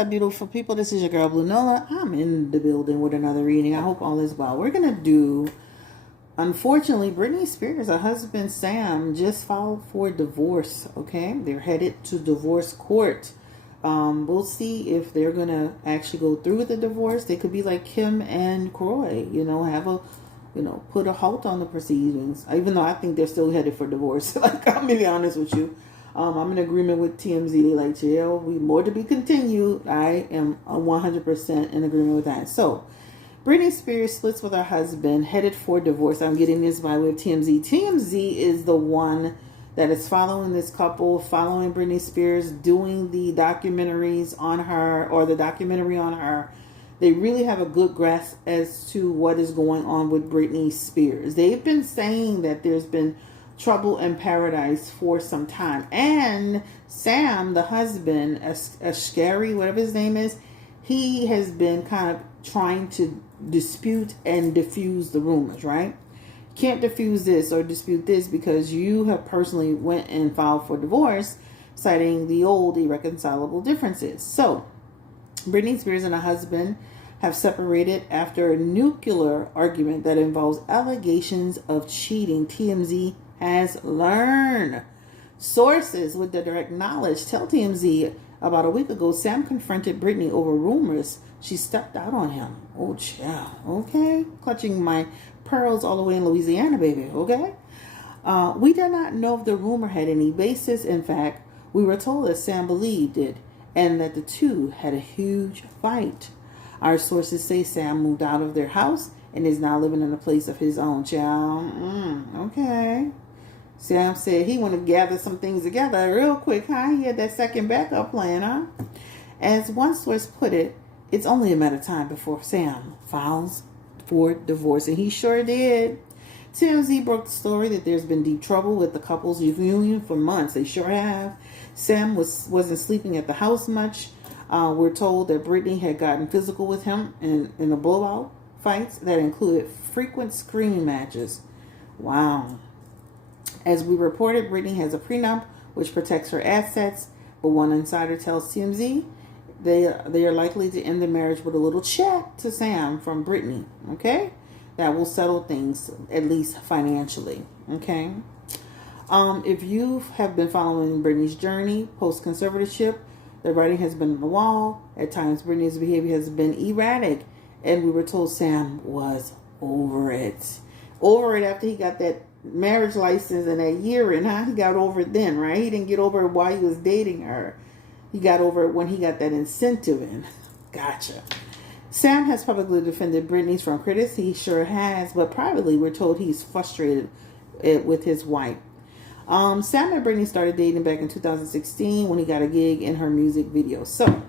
up, beautiful people? This is your girl, Blue Nola. I'm in the building with another reading. I hope all is well. We're going to do, unfortunately, Britney Spears, her husband, Sam, just filed for divorce, okay? They're headed to divorce court. We'll see if they're going to actually go through with the divorce. They could be like Kim and Croy, put a halt on the proceedings, even though I think they're still headed for divorce. Like, I'm going to be honest with you. I'm in agreement with TMZ. They like, we more to be continued. I am 100% in agreement with that. So, Britney Spears splits with her husband, headed for divorce. I'm getting this by way of TMZ. TMZ is the one that is following this couple, following Britney Spears, doing the documentaries on her, or the documentary on her. They really have a good grasp as to what is going on with Britney Spears. They've been saying that there's been trouble in paradise for some time. And Sam, the husband, Asghari, whatever his name is, he has been kind of trying to dispute and diffuse the rumors, right? Can't diffuse this or dispute this because you have personally went and filed for divorce, citing the old irreconcilable differences. So, Britney Spears and her husband have separated after a nuclear argument that involves allegations of cheating. TMZ has learned. Sources with the direct knowledge tell TMZ about a week ago, Sam confronted Britney over rumors she stepped out on him. Oh, child. Okay. Clutching my pearls all the way in Louisiana, baby. Okay. We did not know if the rumor had any basis. In fact, we were told that Sam believed it and that the two had a huge fight. Our sources say Sam moved out of their house and is now living in a place of his own. Child. Okay. Sam said he wanted to gather some things together real quick, huh? He had that second backup plan, huh? As one source put it, it's only a matter of time before Sam files for divorce, and he sure did. TMZ broke the story that there's been deep trouble with the couple's union for months. They sure have. Sam wasn't sleeping at the house much. We're told that Britney had gotten physical with him in a blowout fights that included frequent screaming matches. Wow. As we reported, Britney has a prenup which protects her assets, but one insider tells TMZ they are likely to end the marriage with a little check to Sam from Britney. Okay, that will settle things, at least financially. Okay. If you have been following Britney's journey post conservatorship, the writing has been on the wall. At times, Britney's behavior has been erratic, and we were told Sam was over it. Over it after he got that marriage license and that year in, huh? He got over it then, right? He didn't get over it while he was dating her. He got over it when he got that incentive in. Gotcha. Sam has publicly defended Britney from critics. He sure has, but privately we're told he's frustrated with his wife. Sam and Britney started dating back in 2016 when he got a gig in her music video. So,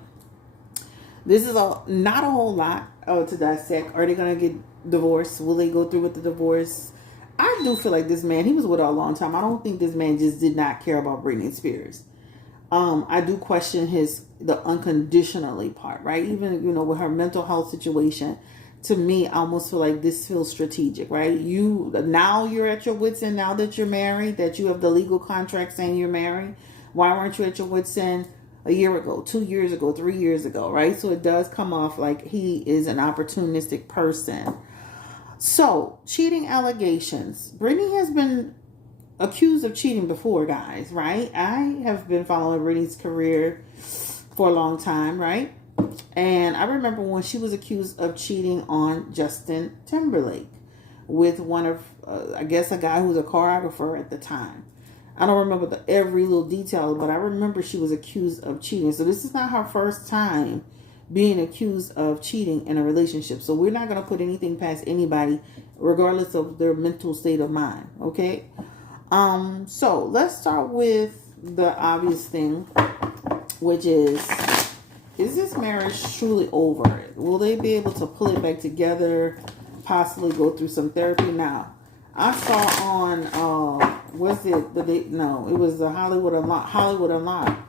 this is not a whole lot to dissect. Are they going to get divorced? Will they go through with the divorce? I do feel like this man, he was with her a long time. I don't think this man just did not care about Britney Spears. I do question the unconditionally part, right? Even, with her mental health situation, to me, I almost feel like this feels strategic, right? Now you're at your wit's end, now that you're married, that you have the legal contract saying you're married. Why weren't you at your wit's end a year ago, 2 years ago, 3 years ago, right? So it does come off like he is an opportunistic person. So, cheating allegations. Britney has been accused of cheating before, guys, right? I have been following Britney's career for a long time, right? And I remember when she was accused of cheating on Justin Timberlake with one of, I guess, a guy who was a choreographer at the time. I don't remember every little detail, but I remember she was accused of cheating. So this is not her first time being accused of cheating in a relationship. So we're not going to put anything past anybody, regardless of their mental state of mind. Okay. So let's start with the obvious thing, which is this marriage truly over? Will they be able to pull it back together, possibly go through some therapy? Now, I saw on, it was the Hollywood Unlocked,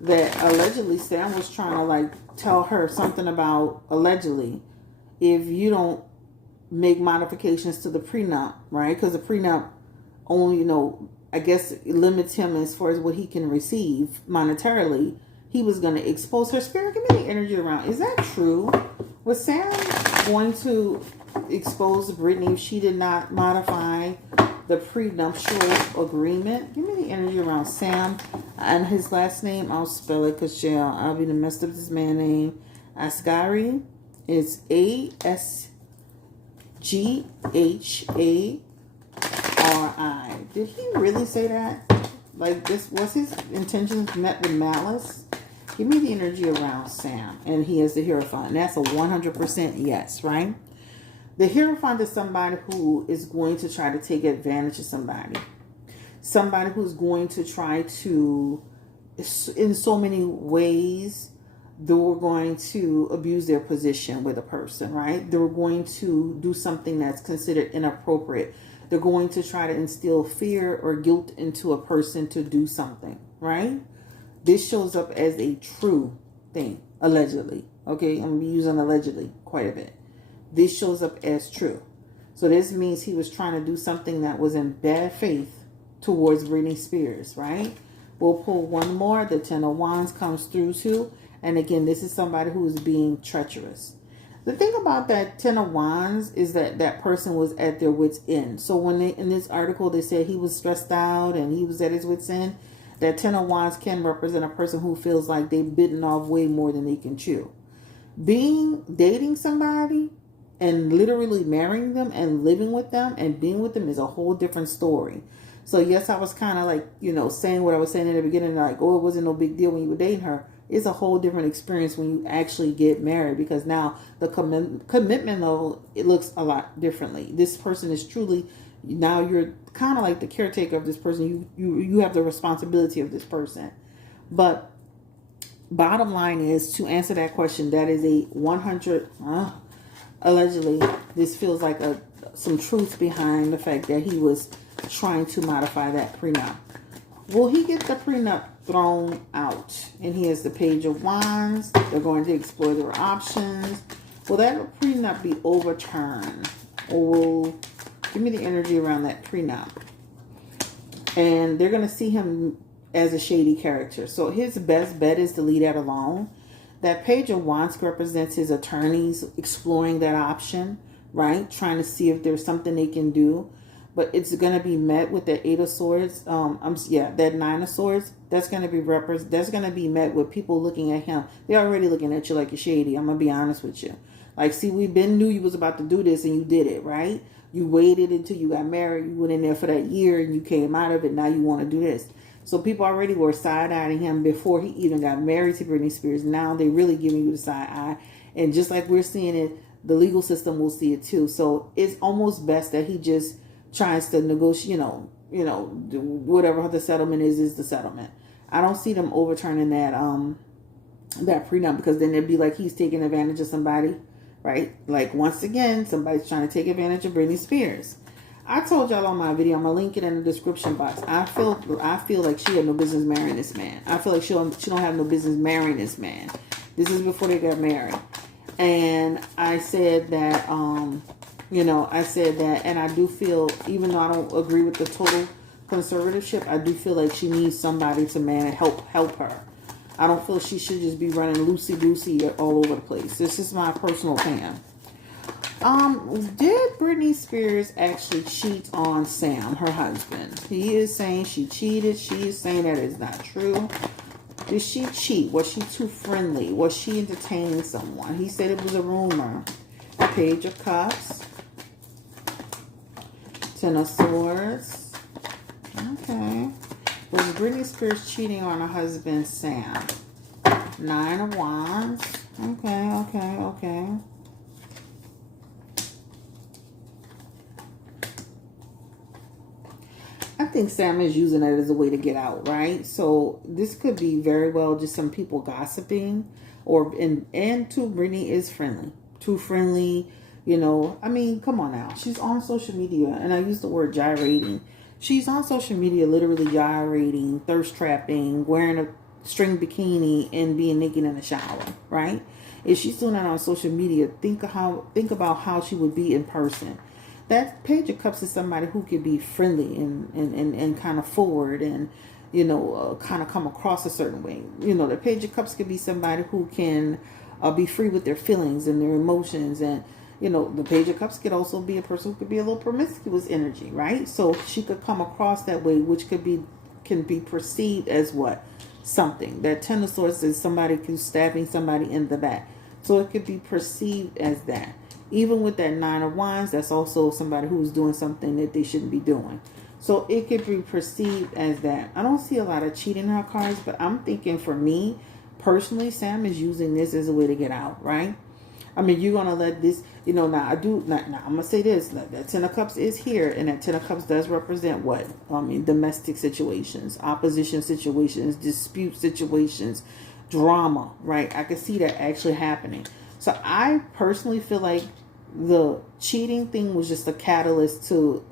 that allegedly Sam was trying to tell her something about, allegedly, if you don't make modifications to the prenup, right? Because the prenup only, I guess it limits him as far as what he can receive monetarily. he was going to expose her spirit. Give me the energy around. Is that true? Was Sam going to expose Britney if she did not modify the prenuptial agreement? Give me the energy around Sam. And his last name, I'll spell it because I'll be the messed up his man name. Asghari is Asghari. Did he really say that? Like, this was his intentions met with malice? Give me the energy around Sam. And he is the Hierophant. And that's a 100% yes, right? The Hierophant is somebody who is going to try to take advantage of somebody. Somebody who's going to try to, in so many ways, they're going to abuse their position with a person, right? They're going to do something that's considered inappropriate. They're going to try to instill fear or guilt into a person to do something, right? This shows up as a true thing, allegedly. Okay, I'm using allegedly quite a bit. This shows up as true. So this means he was trying to do something that was in bad faith towards Britney Spears, right? We'll pull one more. The Ten of Wands comes through too. And again, this is somebody who is being treacherous. The thing about that Ten of Wands is that that person was at their wit's end. So when they, in this article, they said he was stressed out and he was at his wit's end, that Ten of Wands can represent a person who feels like they've bitten off way more than they can chew. Dating somebody and literally marrying them and living with them and being with them is a whole different story. So yes, I was kind of like, saying what I was saying in the beginning, like, oh, it wasn't no big deal when you were dating her. It's a whole different experience when you actually get married, because now the commitment level, it looks a lot differently. This person is truly, now you're kind of like the caretaker of this person. You have the responsibility of this person. But bottom line is, to answer that question, that is a 100, allegedly, this feels like some truth behind the fact that he was trying to modify that prenup. Will he get the prenup thrown out? And he has the Page of Wands. They're going to explore their options. Will that prenup be overturned? Or give me the energy around that prenup. And they're going to see him as a shady character. So his best bet is to leave that alone. That Page of Wands represents his attorneys exploring that option, right? Trying to see if there's something they can do. But it's going to be met with the Eight of Swords. That Nine of Swords. That's going to be met with people looking at him. They're already looking at you like you're shady. I'm going to be honest with you. Like, see, we knew you was about to do this and you did it, right? You waited until you got married. You went in there for that year and you came out of it. Now you want to do this. So people already were side-eyeing him before he even got married to Britney Spears. Now they're really giving you the side eye. And just like we're seeing it, the legal system will see it too. So it's almost best that he just tries to negotiate, whatever the settlement is the settlement. I don't see them overturning that prenup, because then it'd be like he's taking advantage of somebody, right? Like, once again, somebody's trying to take advantage of Britney Spears. I told y'all on my video, I'm gonna link it in the description box. I feel like she had no business marrying this man. I feel like she don't have no business marrying this man. This is before they got married. And I said that and I do feel, even though I don't agree with the total conservatorship, I do feel like she needs somebody to help her. I don't feel she should just be running loosey-goosey all over the place. This is my personal opinion. Did Britney Spears actually cheat on Sam, her husband? He is saying she cheated. She is saying that is not true. Did she cheat? Was she too friendly? Was she entertaining someone? He said it was a rumor. Page of Cups. Ten of Swords. Okay. Was Britney Spears cheating on her husband, Sam? Nine of Wands. Okay. I think Sam is using it as a way to get out, right? So this could be very well just some people gossiping, and too, Britney is friendly. Too friendly, I mean, come on now. She's on social media, and I use the word gyrating. She's on social media literally gyrating, thirst trapping, wearing a string bikini, and being naked in the shower, right? If she's doing that on social media, think about how she would be in person. That Page of Cups is somebody who could be friendly and kind of forward and kind of come across a certain way. The Page of Cups could be somebody who can be free with their feelings and their emotions. And, the Page of Cups could also be a person who could be a little promiscuous energy, right? So she could come across that way, which can be perceived as what? Something. That Ten of Swords is somebody who's stabbing somebody in the back. So it could be perceived as that. Even with that Nine of Wands, that's also somebody who's doing something that they shouldn't be doing. So it could be perceived as that. I don't see a lot of cheating in her cards, but I'm thinking for me, personally, Sam is using this as a way to get out, right? I mean, you're going to let this, now I'm going to say this, that Ten of Cups is here, and that Ten of Cups does represent what? Domestic situations, opposition situations, dispute situations, drama, right? I can see that actually happening. So I personally feel like the cheating thing was just a catalyst to,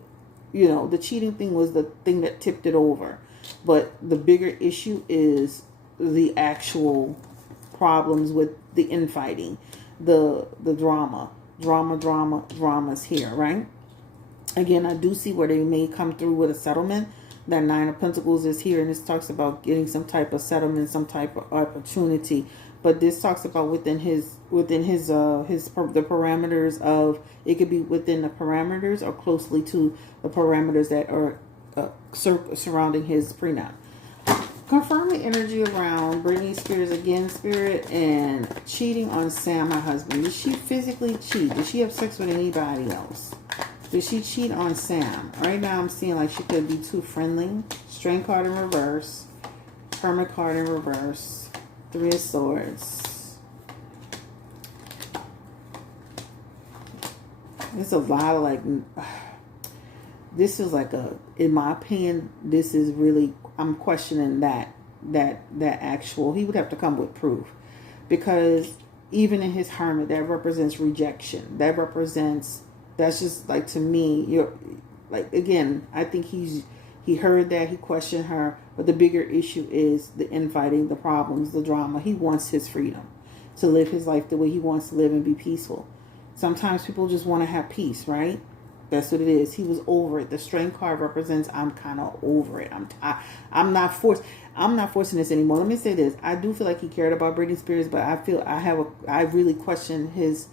the cheating thing was the thing that tipped it over. But the bigger issue is the actual problems with the infighting, the drama's here, right? Again, I do see where they may come through with a settlement. That Nine of Pentacles is here, and this talks about getting some type of settlement, some type of opportunity. But this talks about within the parameters of, it could be within the parameters or closely to the parameters that are surrounding his prenup. Confirm the energy around Britney Spears again, Spirit, and cheating on Sam, her husband. Did she physically cheat? Did she have sex with anybody else? Did she cheat on Sam? Right now I'm seeing like she could be too friendly. Strength card in reverse. Hermit card in reverse. Three of Swords. There's a lot of like, this is like in my opinion, this is really, I'm questioning that actual, he would have to come with proof. Because even in his Hermit, that represents rejection. That's just like, to me, you're like, again, I think he heard that, he questioned her, but the bigger issue is the infighting, the problems, the drama. He wants his freedom to live his life the way he wants to live and be peaceful. Sometimes people just want to have peace, right? That's what it is. He was over it. The Strength card represents, I'm kind of over it. I'm not forcing this anymore. Let me say this. I do feel like he cared about Britney Spears, but I really question his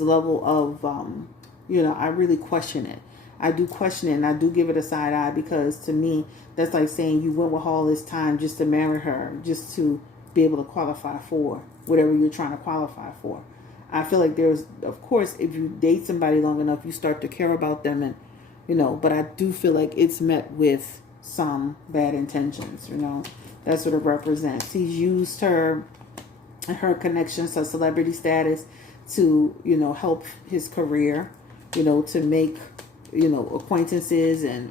level of, I really question it. I do question it, and I do give it a side eye, because to me, that's like saying you went with all this time just to marry her, just to be able to qualify for whatever you're trying to qualify for. I feel like there's, of course, if you date somebody long enough, you start to care about them, and, but I do feel like it's met with some bad intentions, That's what it represents. He's used her connections, her celebrity status to, help his career, to make, acquaintances and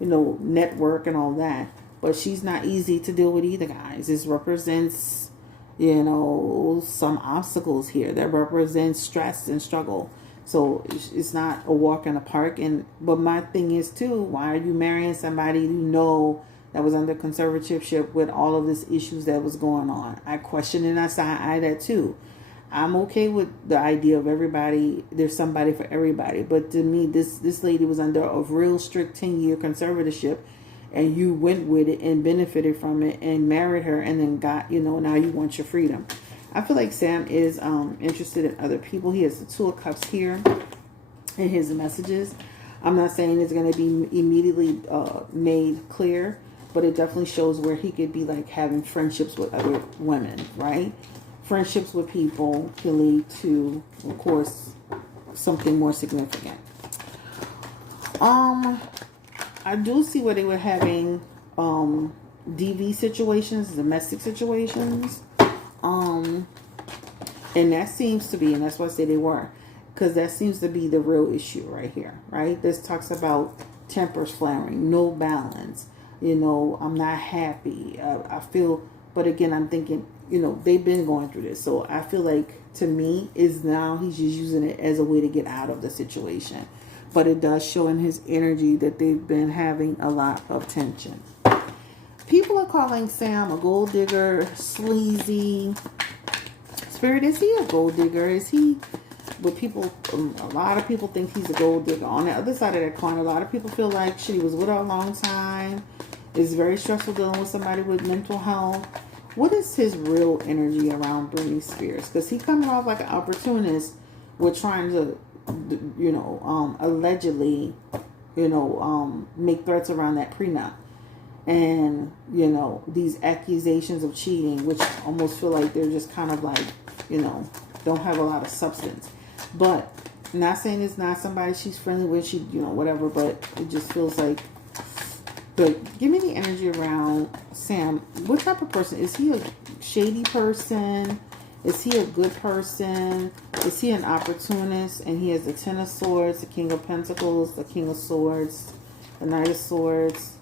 network and all that. But she's not easy to deal with either, guys. This represents, some obstacles here. That represents stress and struggle. So it's not a walk in the park. But my thing is too, why are you marrying somebody that was under conservatorship with all of these issues that was going on? I question and I side eye that too. I'm okay with the idea of everybody, there's somebody for everybody. But to me, this lady was under a real strict 10-year conservatorship, and you went with it and benefited from it and married her, and then got, now you want your freedom. I feel like Sam is interested in other people. He has the Two of Cups here in his messages. I'm not saying it's going to be immediately made clear, but it definitely shows where he could be like having friendships with other women, right? Friendships with people can lead to, of course, something more significant. I do see where they were having DV situations, domestic situations. And that seems to be, and that's why I say they were, because that seems to be the real issue right here, right? This talks about tempers flaring, no balance. I'm not happy. I feel, but again, I'm thinking, they've been going through this. So I feel like, to me, is now he's just using it as a way to get out of the situation. But it does show in his energy that they've been having a lot of tension. People are calling Sam a gold digger, sleazy. Spirit, is he a gold digger? Is he but people, a lot of people think he's a gold digger. On the other side of that coin, a lot of people feel like she was with her a long time. It's very stressful dealing with somebody with mental health. What is his real energy around Britney Spears? Because he coming off like an opportunist with trying to, allegedly, make threats around that prenup. And, these accusations of cheating, which almost feel like they're just kind of like, don't have a lot of substance. But not saying it's not somebody she's friendly with, she, whatever, but it just feels like. But give me the energy around Sam. What type of person? Is he a shady person? Is he a good person? Is he an opportunist? And he has the Ten of Swords, the King of Pentacles, the King of Swords, the Knight of Swords.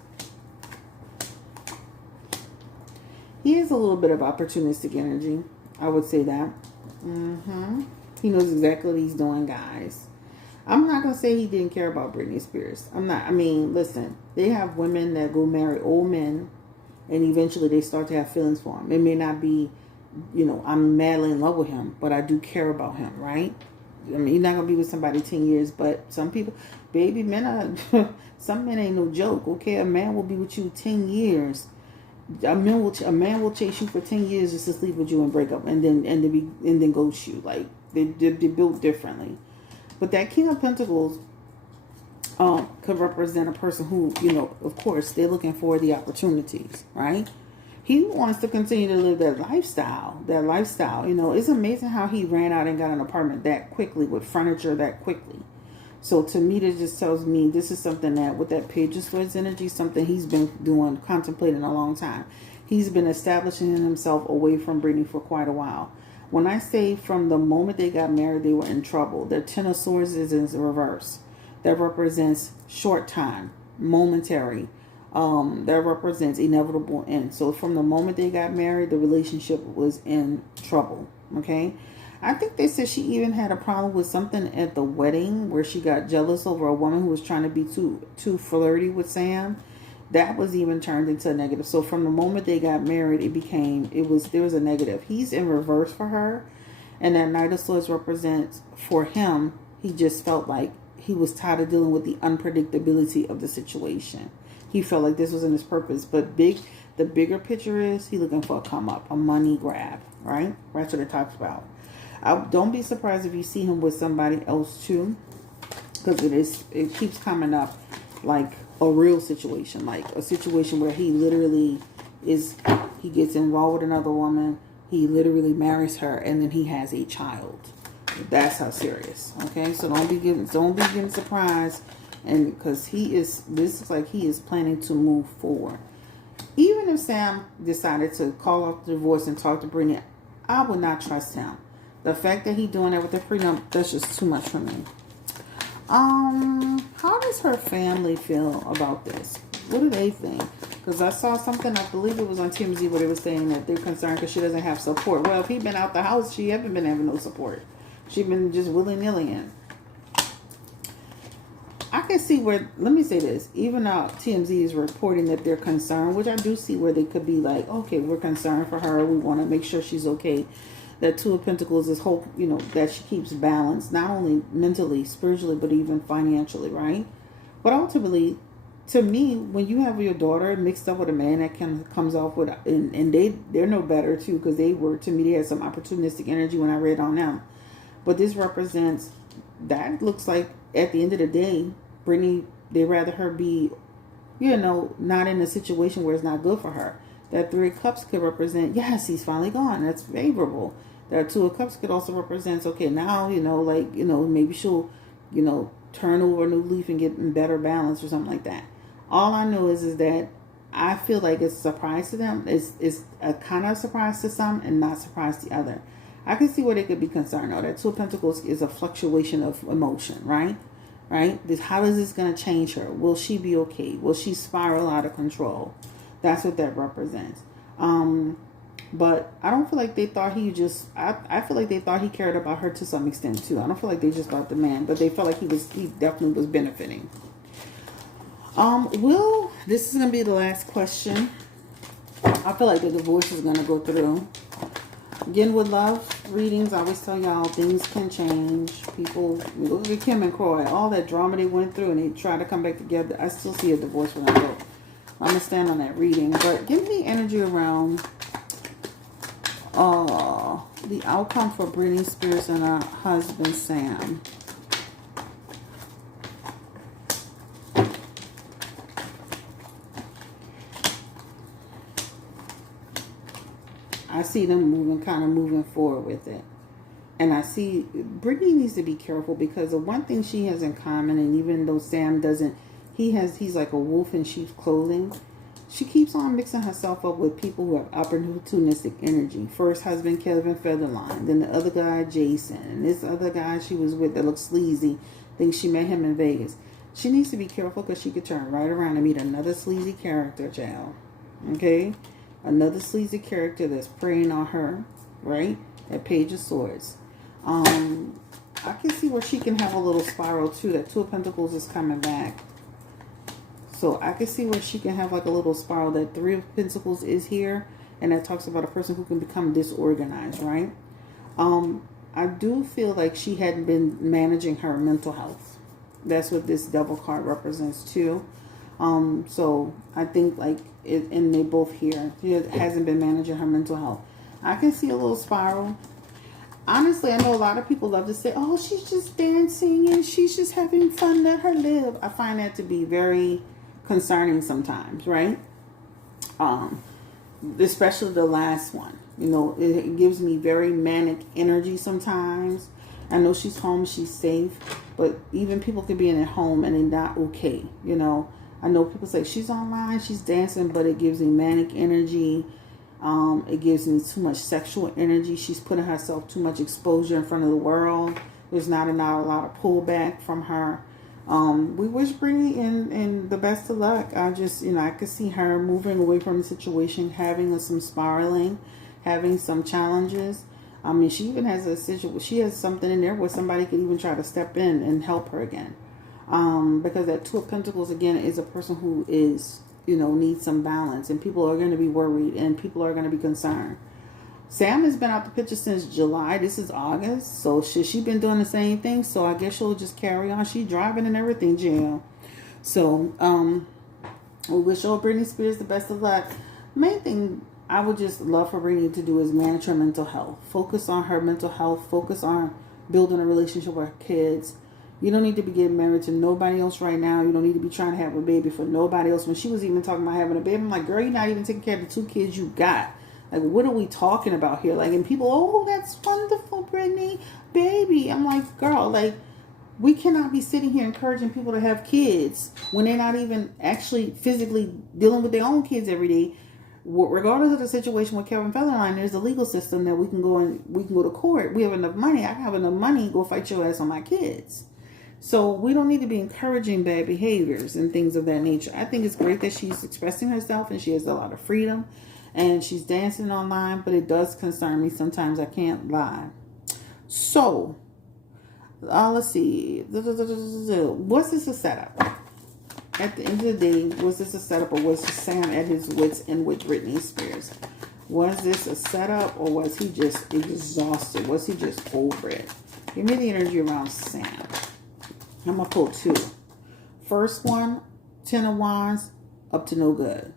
He has a little bit of opportunistic energy. I would say that. He knows exactly what he's doing, guys. I'm not going to say he didn't care about Britney Spears. Listen, they have women that go marry old men and eventually they start to have feelings for him. It may not be, I'm madly in love with him, but I do care about him, right? You're not going to be with somebody 10 years, but some people, baby, men are, some men ain't no joke, okay? A man will be with you 10 years. A man will chase you for 10 years just to sleep with you and break up and then ghost you. Like, they're built differently. But that King of Pentacles could represent a person who, of course, they're looking for the opportunities, right? He wants to continue to live that lifestyle. It's amazing how he ran out and got an apartment that quickly with furniture that quickly. So to me, this just tells me this is something that, with that Page of Swords energy, something he's been doing, contemplating a long time. He's been establishing himself away from Britney for quite a while. When I say from the moment they got married, they were in trouble. Their Ten of Swords is in reverse. That represents short time, momentary. That represents inevitable end. So from the moment they got married, the relationship was in trouble. Okay? I think they said she even had a problem with something at the wedding where she got jealous over a woman who was trying to be too flirty with Sam. That was even turned into a negative. So from the moment they got married, there was a negative. He's in reverse for her. And that Knight of Swords represents, for him, he just felt like he was tired of dealing with the unpredictability of the situation. He felt like this wasn't his purpose. But the bigger picture is he looking for a come up, a money grab, right? That's what it talks about. Don't be surprised if you see him with somebody else too. Because it keeps coming up like a real situation, like a situation where he literally he gets involved with another woman, he literally marries her, and then he has a child. That's how serious. Okay, so don't be getting surprised, and because this looks like he is planning to move forward. Even if Sam decided to call off the divorce and talk to Britney, I would not trust him. The fact that he's doing that with the prenup, that's just too much for me. How does her family feel about this? What do they think? Because I saw something, I believe it was on TMZ, where they were saying that they're concerned because she doesn't have support. Well, if he'd been out the house, she haven't been having no support. She's been just willy-nilly in. I can see where, let me say this, even though TMZ is reporting that they're concerned, which I do see where they could be like, okay, we're concerned for her. We want to make sure she's okay. That Two of Pentacles is hope, that she keeps balance, not only mentally, spiritually, but even financially, right? But ultimately, to me, when you have your daughter mixed up with a man that comes off with, and they're no better too, because they had some opportunistic energy when I read on them. But this represents, that looks like at the end of the day, Britney, they'd rather her be, not in a situation where it's not good for her. That Three of Cups could represent, yes, he's finally gone. That's favorable. That Two of Cups could also represent, okay, now, maybe she'll, turn over a new leaf and get in better balance or something like that. All I know is that I feel like it's a surprise to them. It's a kind of surprise to some and not surprise to the other. I can see where they could be concerned. Now, that Two of Pentacles is a fluctuation of emotion, right? Right? How is this going to change her? Will she be okay? Will she spiral out of control? That's what that represents. But I don't feel like they thought I feel like they thought he cared about her to some extent too. I don't feel like they just thought the man, but they felt like he definitely was benefiting. This is going to be the last question. I feel like the divorce is going to go through. Again, with love readings, I always tell y'all things can change. People, look at Kim and Croy, all that drama they went through and they try to come back together. I still see a divorce when I go. I'm going to stand on that reading. But give me the energy around the outcome for Britney Spears and her husband, Sam. I see them kind of moving forward with it. And I see Britney needs to be careful because the one thing she has in common, and even though Sam doesn't, he's like a wolf in sheep's clothing. She keeps on mixing herself up with people who have opportunistic energy. First husband, Kevin Federline. Then the other guy, Jason. And this other guy she was with that looks sleazy. Thinks she met him in Vegas. She needs to be careful because she could turn right around and meet another sleazy character, child. Okay? Another sleazy character that's preying on her, right? That Page of Swords. I can see where she can have a little spiral too. That Two of Pentacles is coming back. So I can see where she can have like a little spiral. That Three of Pentacles is here. And that talks about a person who can become disorganized, right? I do feel like she hadn't been managing her mental health. That's what this Devil card represents too. So I think like and they both here. She hasn't been managing her mental health. I can see a little spiral. Honestly, I know a lot of people love to say, oh, she's just dancing and she's just having fun, let her live. I find that to be very concerning sometimes, right? Especially the last one. You know, it gives me very manic energy sometimes. I know she's home, she's safe, but even people can be in their home and they're not okay, you know. I know people say she's online, she's dancing, but it gives me manic energy. It gives me too much sexual energy. She's putting herself too much exposure in front of the world. There's not a lot of pullback from her. We wish Britney in the best of luck. I just, you know, I could see her moving away from the situation, having some spiraling, having some challenges. I mean, she even has a situation. She has something in there where somebody could even try to step in and help her again. Because that Two of Pentacles, again, is a person who is, you know, needs some balance. And people are going to be worried. And people are going to be concerned. Sam has been out the picture since July. This is August. So she been doing the same thing. So I guess she'll just carry on. She's driving and everything, Jill. So, we wish old Britney Spears the best of luck. Main thing I would just love for Britney to do is manage her mental health. Focus on her mental health. Focus on building a relationship with her kids. You don't need to be getting married to nobody else right now. You don't need to be trying to have a baby for nobody else. When she was even talking about having a baby, I'm like, girl, you're not even taking care of the 2 kids you got. Like, what are we talking about here? Like, and people, oh, that's wonderful, Britney, baby. I'm like, girl, like, we cannot be sitting here encouraging people to have kids when they're not even actually physically dealing with their own kids every day. Regardless of the situation with Kevin Federline, there's a legal system that we can go to court. We have enough money. I have enough money to go fight your ass on my kids. So we don't need to be encouraging bad behaviors and things of that nature. I think it's great that she's expressing herself and she has a lot of freedom and she's dancing online, but it does concern me sometimes. I can't lie. So, let's see. Was this a setup? At the end of the day, was this a setup or was Sam at his wits' end with Britney Spears? Was this a setup or was he just exhausted? Was he just over it? Give me the energy around Sam. I'm going to pull 2. First one, 10 of Wands, up to no good.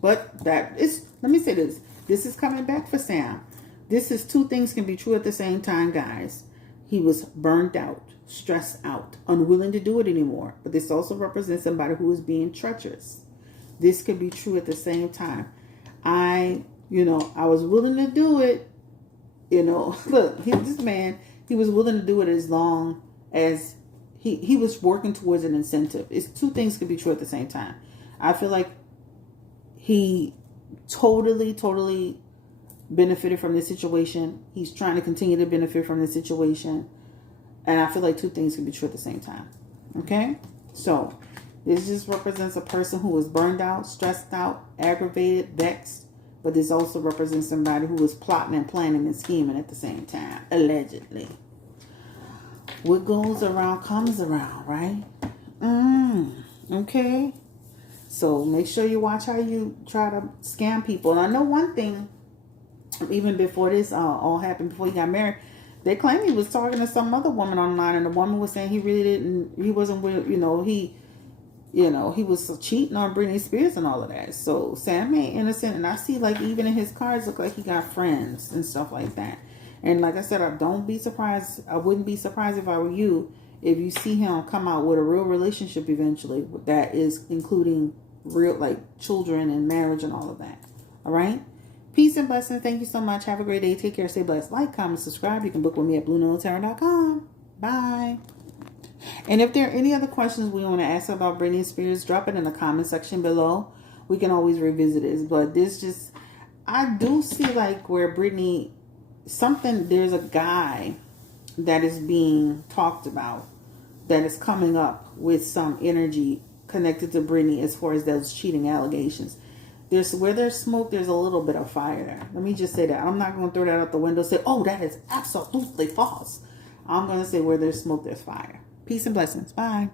But that is, let me say this. This is coming back for Sam. This is 2 things can be true at the same time, guys. He was burned out, stressed out, unwilling to do it anymore. But this also represents somebody who is being treacherous. This could be true at the same time. I was willing to do it. Look, this man, he was willing to do it as long as he was working towards an incentive. It's 2 things could be true at the same time. I feel like he totally benefited from this situation. He's trying to continue to benefit from this situation. And I feel like 2 things can be true at the same time. Okay? So, this just represents a person who was burned out, stressed out, aggravated, vexed. But this also represents somebody who was plotting and planning and scheming at the same time. Allegedly. What goes around comes around, right? Okay. So make sure you watch how you try to scam people. And I know one thing even before this all happened, before he got married, they claimed he was talking to some other woman online, and the woman was saying he really didn't, he wasn't with, he was cheating on Britney Spears and all of that. So Sam ain't innocent, and I see like even in his cards look like he got friends and stuff like that. And like I said, I wouldn't be surprised if I were you, if you see him come out with a real relationship eventually that is including real like children and marriage and all of that. All right. Peace and blessings. Thank you so much. Have a great day. Take care. Stay blessed. Like, comment, subscribe. You can book with me at BlueNolaTarot.com. Bye. And if there are any other questions we want to ask about Britney Spears, drop it in the comment section below. We can always revisit this. But I do see like where Britney, there's a guy that is being talked about that is coming up with some energy connected to Britney as far as those cheating allegations. Where there's smoke, there's a little bit of fire there. Let me just say that. I'm not going to throw that out the window and say, oh, that is absolutely false. I'm going to say where there's smoke, there's fire. Peace and blessings. Bye.